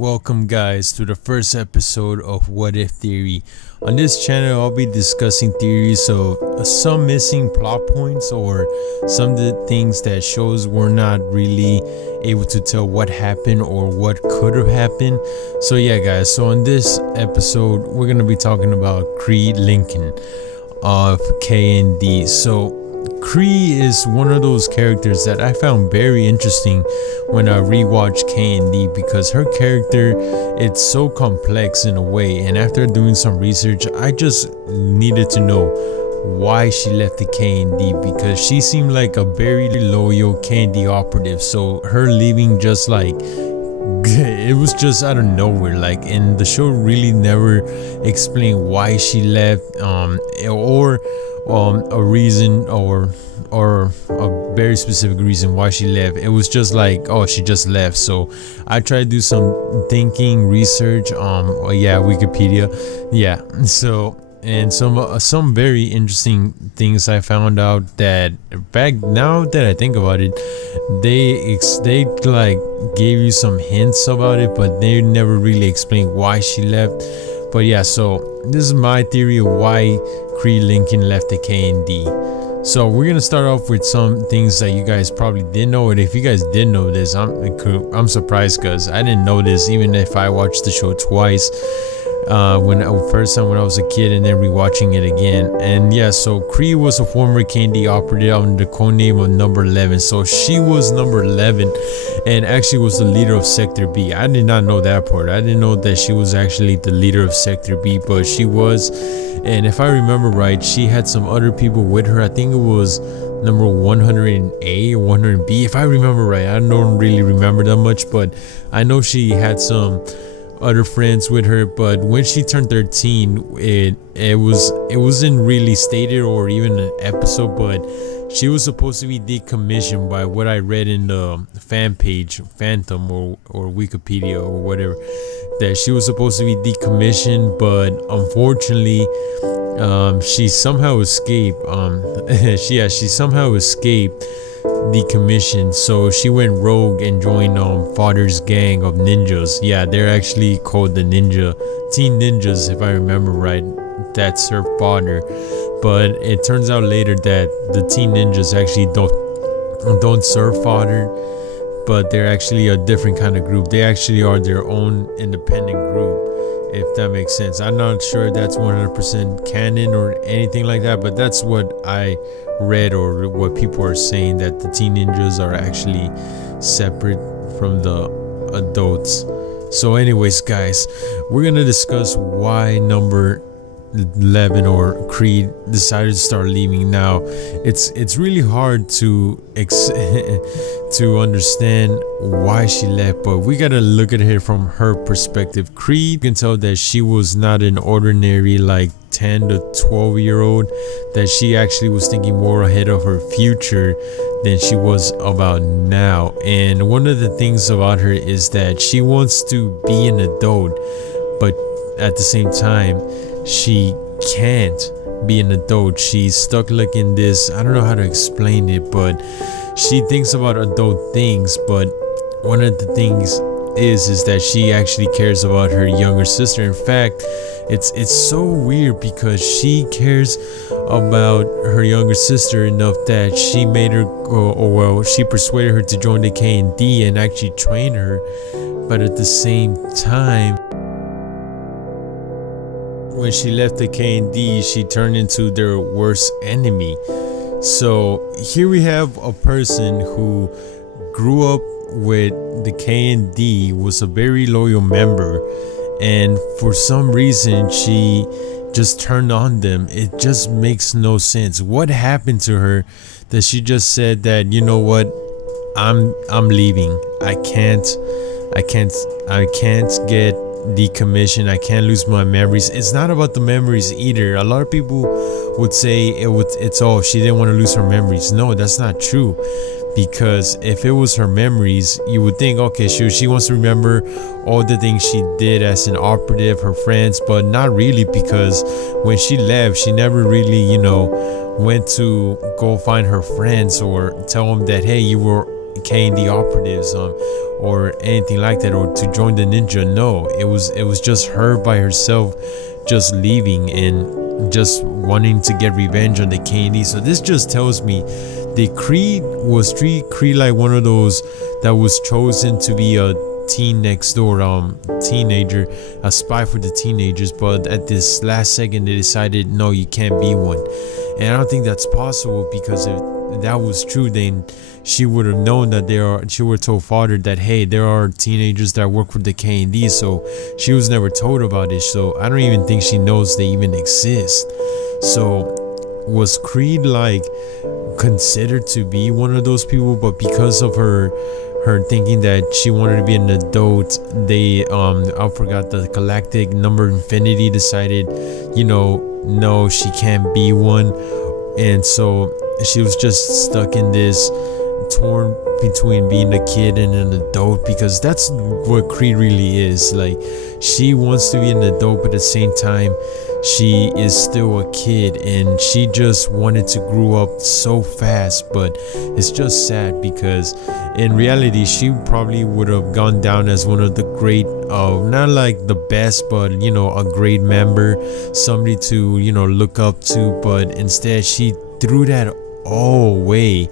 Welcome guys to the first episode of What If Theory. On this channel I'll be discussing theories of some missing plot points or some of the things that shows we're not really able to tell what happened or what could have happened. So yeah guys, so on this episode we're going to be talking about Cree Lincoln of K&D. So Cree is one of those characters that I found very interesting when I rewatched K&D because her character, it's so complex in a way, and after doing some research I just needed to know why she left the K&D because she seemed like a very loyal K&D operative. So her leaving just like it was just out of nowhere, like, and the show really never explained why she left or a reason or a very specific reason why she left. It was just like, oh, she just left. So I tried to do some thinking research Wikipedia, so, and some very interesting things I found out that back now that I think about it, they like gave you some hints about it, but they never really explained why she left. But yeah, so this is my theory of why Cree Lincoln left the K&D. So we're gonna start off with some things that you guys probably didn't know, and if you guys did know this, I'm surprised because I didn't know this even if I watched the show twice. First time when I was a kid and then rewatching it again. And yeah, so Cree was a former K&D operative under the code name of Number 11. So she was Number 11 and actually was the leader of Sector B. I did not know that part. I didn't know that she was actually the leader of Sector B, but she was. And if I remember right, she had some other people with her. I think it was number 100A or 100B, if I remember right. I don't really remember that much, but I know she had some other friends with her. But when she turned 13, it wasn't really stated or even an episode, but she was supposed to be decommissioned by what I read in the fan page, Phantom or Wikipedia or whatever, that she was supposed to be decommissioned, but unfortunately she somehow escaped. She somehow escaped decommissioned, so she went rogue and joined Father's gang of ninjas. Yeah, they're actually called the Teen Ninjas, if I remember right. That's her father. But it turns out later that the Teen Ninjas actually don't serve Father, but they're actually a different kind of group. They actually are their own independent group, if that makes sense. I'm not sure if that's 100% canon or anything like that, but that's what I read or what people are saying, that the Teen Ninjas are actually separate from the adults. So anyways guys, we're gonna discuss why Number 11 or Cree decided to start leaving. Now it's really hard to understand why she left, but we gotta look at it from her perspective. Cree, you can tell that she was not an ordinary like 10 to 12-year-old, that she actually was thinking more ahead of her future than she was about now. And one of the things about her is that she wants to be an adult, but at the same time she can't be an adult. She's stuck like in this, I don't know how to explain it, but she thinks about adult things, but one of the things is that she actually cares about her younger sister. In fact, it's so weird because she cares about her younger sister enough that she made her she persuaded her to join the K&D and actually train her, but at the same time, when she left the K&D, she turned into their worst enemy. So here we have a person who grew up with the K&D, was a very loyal member, and for some reason she just turned on them. It just makes no sense. What happened to her that she just said that, you know what, I'm leaving. I can't get decommissioned. I can't lose my memories. It's not about the memories either. A lot of people would say it's all she didn't want to lose her memories. No, that's not true, because if it was her memories, you would think, okay, she wants to remember all the things she did as an operative, her friends, but not really, because when she left, she never really went to go find her friends or tell them that, hey, you were K&D operatives or anything like that, or to join the ninja. No, it was just her by herself, just leaving and just wanting to get revenge on the K&D. So this just tells me the Cree was Cree like one of those that was chosen to be a teen next door teenager, a spy for the teenagers, but at this last second they decided no, you can't be one. And I don't think that's possible, because if that was true, then she would have known that she would have told father that, hey, there are teenagers that work for the K&D. So she was never told about it, so I don't even think she knows they even exist. So was Creed like considered to be one of those people, but because of her thinking that she wanted to be an adult, they I forgot, the galactic number infinity decided, no, she can't be one. And so she was just stuck in this torn between being a kid and an adult, because that's what Creed really is. Like, she wants to be an adult, but at the same time she is still a kid, and she just wanted to grow up so fast. But it's just sad, because in reality she probably would have gone down as one of the great, not like the best, but a great member, somebody to look up to. But instead she threw that all away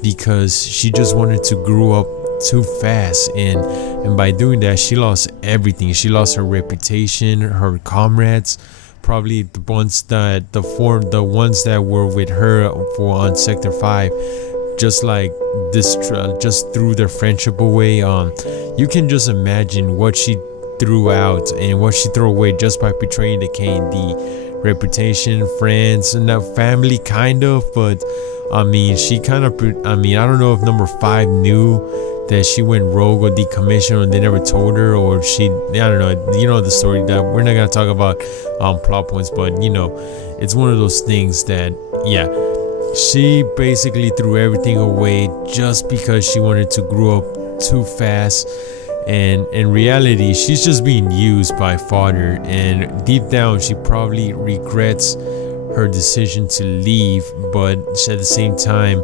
because she just wanted to grow up too fast, and by doing that she lost everything. She lost her reputation, her comrades, probably the ones that were with her on Sector 5, just like this, just threw their friendship away. You can just imagine what she threw out and what she threw away just by betraying the K&D. Reputation, friends, and family, kind of, but she kind of, I don't know if number 5 knew that she went rogue or decommissioned, or they never told her, or I don't know, the story that we're not gonna talk about plot points, but it's one of those things that, yeah, she basically threw everything away just because she wanted to grow up too fast. And in reality she's just being used by father, and deep down she probably regrets her decision to leave, but at the same time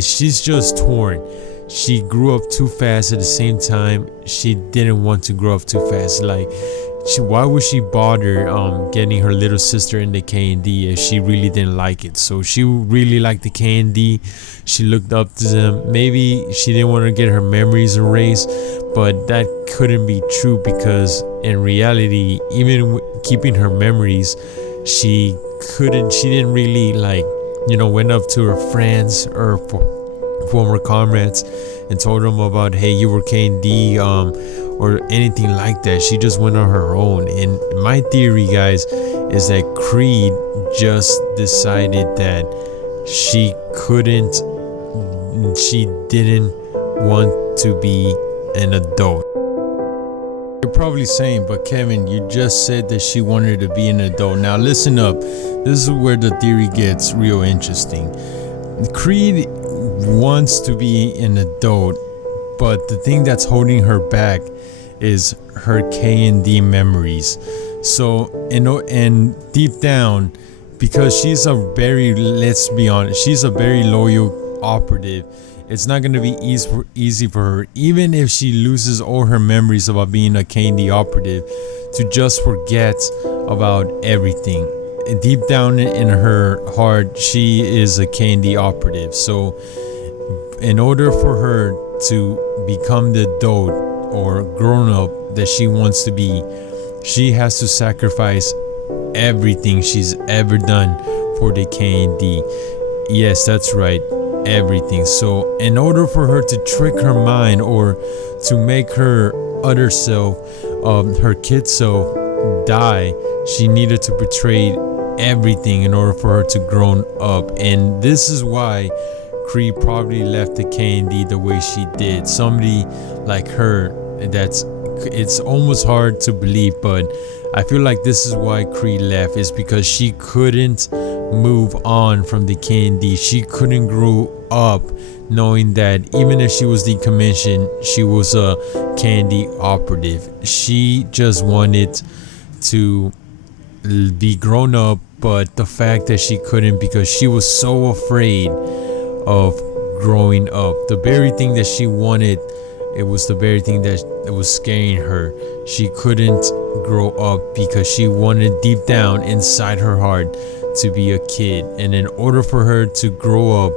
she's just torn. She grew up too fast, at the same time she didn't want to grow up too fast. Like, why would she bother getting her little sister in the K&D if she really didn't like it? So she really liked the K&D. She looked up to them. Maybe she didn't want to get her memories erased, but that couldn't be true, because in reality, even keeping her memories, she didn't really went up to her friends or former comrades and told them about, hey, you were K&D, or anything like that. She just went on her own. And my theory, guys, is that Creed just decided that she didn't want to be an adult. You're probably saying, but Kevin, you just said that she wanted to be an adult. Now listen up, this is where the theory gets real interesting. Creed wants to be an adult, but the thing that's holding her back is her K&D memories. So, and deep down, because let's be honest, she's a very loyal operative, it's not going to be easy for her, even if she loses all her memories about being a K&D operative, to just forget about everything. Deep down in her heart, she is a K&D operative. So in order for her to become the adult or grown up that she wants to be, she has to sacrifice everything she's ever done for the K&D. Yes, that's right, everything. So in order for her to trick her mind, or to make her other self, her kid self, die, she needed to betray everything in order for her to grow up. And this is why Cree probably left the K&D the way she did. Somebody like her, it's almost hard to believe, but I feel like this is why Cree left, is because she couldn't move on from the K&D. She couldn't grow up knowing that even if she was decommissioned, she was a K&D operative. She just wanted to be grown up, but the fact that she couldn't, because she was so afraid of growing up. The very thing that she wanted, it was the very thing that was scaring her. She couldn't grow up because she wanted deep down inside her heart to be a kid. And in order for her to grow up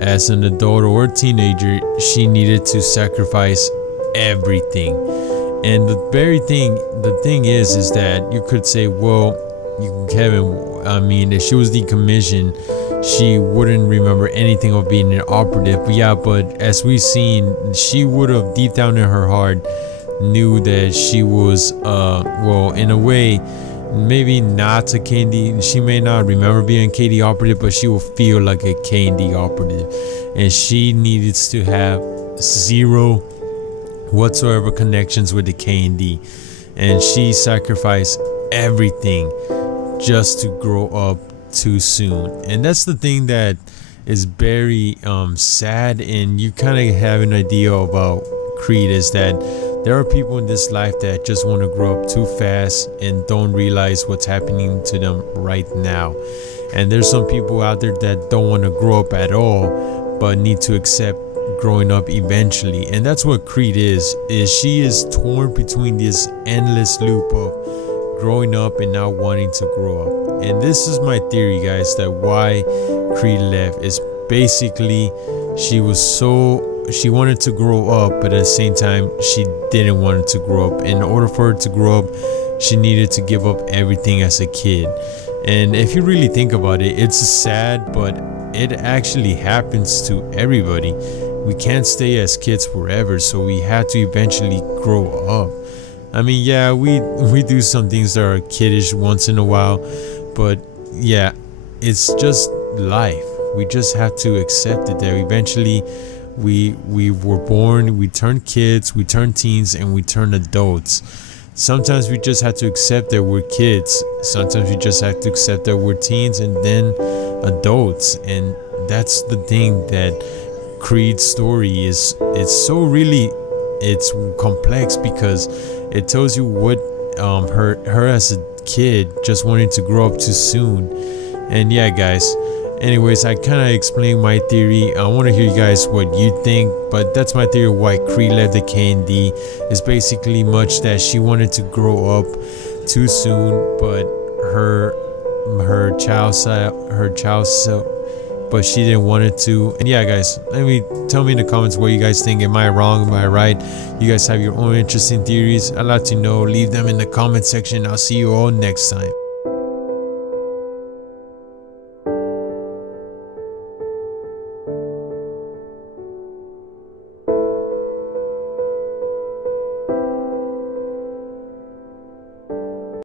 as an adult or a teenager, she needed to sacrifice everything. And the thing is that you could say, well, Kevin, I mean, if she was decommissioned, she wouldn't remember anything of being an operative. But yeah, but as we've seen, she would have deep down in her heart knew that she was, well, in a way, maybe not a KD. She may not remember being a KD operative, but she will feel like a KD operative. And she needed to have zero whatsoever connections with the KD. And she sacrificed everything just to grow up too soon. And that's the thing that is very sad. And you kind of have an idea about Creed, is that there are people in this life that just want to grow up too fast and don't realize what's happening to them right now. And there's some people out there that don't want to grow up at all, but need to accept growing up eventually. And that's what Creed is she is torn between this endless loop of growing up and not wanting to grow up. And this is my theory, guys, that why Creed left is basically she wanted to grow up, but at the same time she didn't want to grow up. In order for her to grow up, she needed to give up everything as a kid. And if you really think about it, it's sad, but it actually happens to everybody. We can't stay as kids forever, so we had to eventually grow up. I mean, yeah, we do some things that are kiddish once in a while, but yeah, it's just life. We just have to accept it that eventually we were born, we turn kids, we turn teens, and we turn adults. Sometimes we just have to accept that we're kids. Sometimes we just have to accept that we're teens and then adults. And that's the thing that Creed's story is. It's complex because it tells you what her as a kid just wanting to grow up too soon. And yeah, guys, anyways, I kind of explained my theory. I want to hear you guys what you think, but that's my theory why Cree left the KD. Is basically much that she wanted to grow up too soon, but her child self, but she didn't want it to. And yeah, guys, tell me in the comments what you guys think. Am I wrong? Am I right? You guys have your own interesting theories. I'd like to know. Leave them in the comment section. I'll see you all next time.